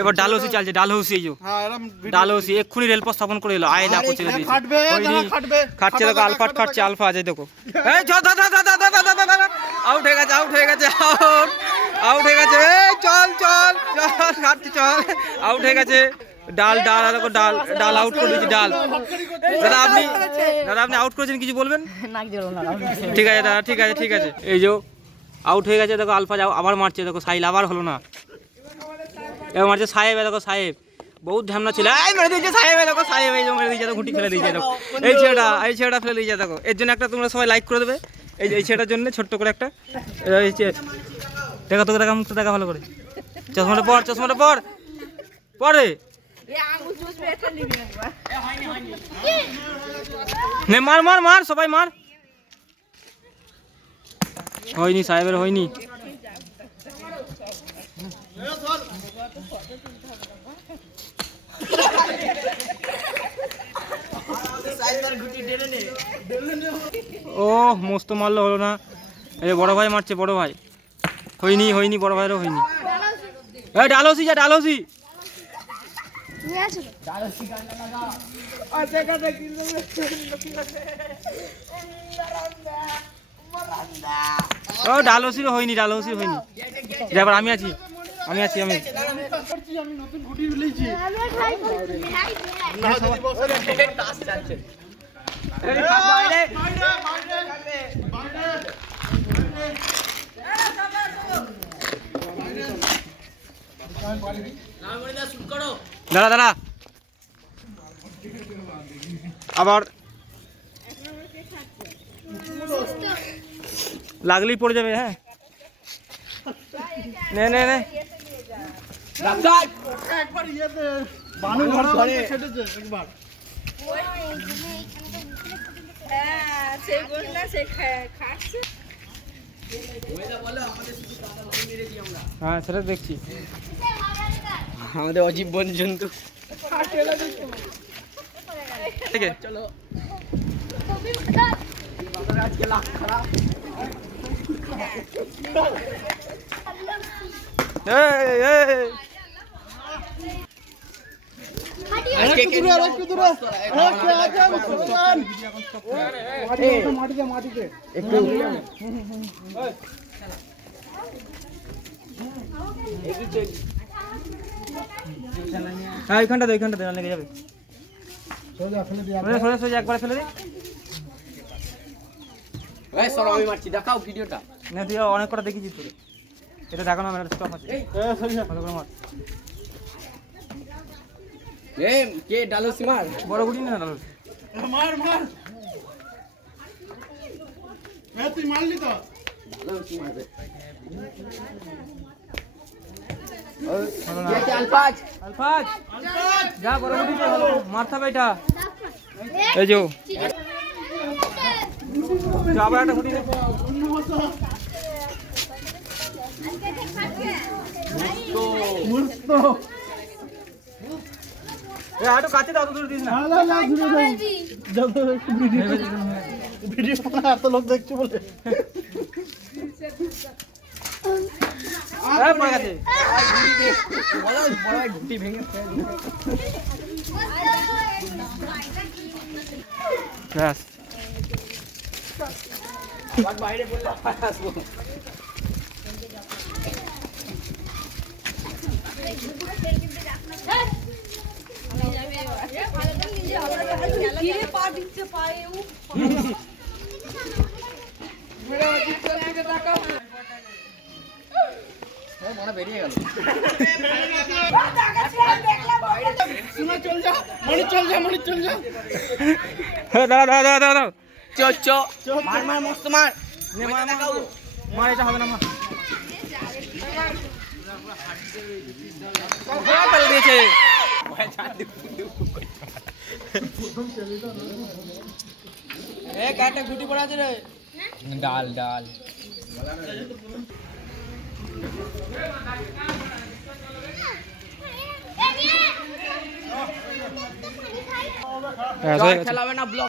এবার ডালহৌসি চালছে, ডালহৌসি এই যে ডালহৌসি এক্ষুনি রেলপথ স্থাপন করে এলো। আয় দেখো ছেড়ে দিয়েছে, খাটছে দেখো, আলফাট খাটছে, আলফা আছে দেখো। আউট হয়ে গেছে, আউট হয়ে গেছে, আউট হয়ে গেছে, চল চল চল খাটছে, চল আউট হয়ে গেছে। ডাল ডাল দেখো, ডাল ডাল আউট করে দিয়েছি। ডাল দাদা আপনি আউট করেছেন, কিছু বলবেন? ঠিক আছে দাদা, ঠিক আছে ঠিক আছে। এই যে আউট হয়ে গেছে দেখো, আলফা আবার মারছে দেখো, সাইল আবার হলো না, এবার মারছে সাহেব, দেখো সাহেব বহুত ঝামনা ছিল, এই মেরে দিয়েছে সাহেব, দেখো সাহেব এই যে মেরে দিয়েছে, ঘুটি ফেলে দিয়েছে দেখো, এই ছেলেটা ফেলে দিয়েছে দেখো। এর জন্য একটা তোমরা সবাই লাইক করে দেবে, এই ছেলেটার জন্য ছোট্ট করে একটা। দেখা তোকে দেখা, মুখটা দেখা ভালো করে, চশমাটা পর, চশমাটা পর পরে নে, মার মার মার সবাই মার। হয়নি সাহেবের, হয়নি। ও মস্ত মারলো, হলো না। এই বড় ভাই মারছে, বড় ভাই হয়নি, হয়নি, বড় ভাইয়েরও হয়নি। এই ডালহৌসি যা, ডালহৌসি ও ডালহৌসিরও হয়নি, ডালহৌসির হয়নি। এবার আমি আছি, আমি আছি, আমি নতুন গুটি মিলেছি। দাঁড়া দাঁড়া, আবার লাগলেই পড়ে যাবে। হ্যাঁ নে নে নে, হ্যাঁ সেটা দেখছি, আমাদের অজীব বন জন্তু। ঠিক আছে চলো, আজকে লাখ খারাপ। হ্যাঁ ওইখানটা লেগে যাবে, সোজা একবার ফেলে দিই। আমি মারছি, দেখাও ভিডিওটা। না তুই অনেক কটা দেখেছিস তোরে, এটা দেখানো আমার স্টপ আছে। কে ডালহৌসি মার, বড় গুটি না ডালহৌসি মার মার। তুই মারলি তো, ডালহৌসি মারবে। আলফাজ আলফাজ যা, বড় গুটি মারতে হবে এটা। এই যে আবার একটা গুটি আটো কাছে দাও, দূর দিস না, ভিডিও এত লোক দেখছে বলে পড়ে গেছে, গুটি ভেঙে বাইরে বললে আসবো। বেরিয়ে গেল, চল যা মনি, চল যা মনি, চল যা। দাঁড়া দাঁড়া দাঁড়া দাঁড়া, মার মার মস্ত মার, মার এটা হবে না, মার ফেলে দিয়েছে। একটা গুটি পড়ে আছে রে, ডাল ডাল খেলাবে না।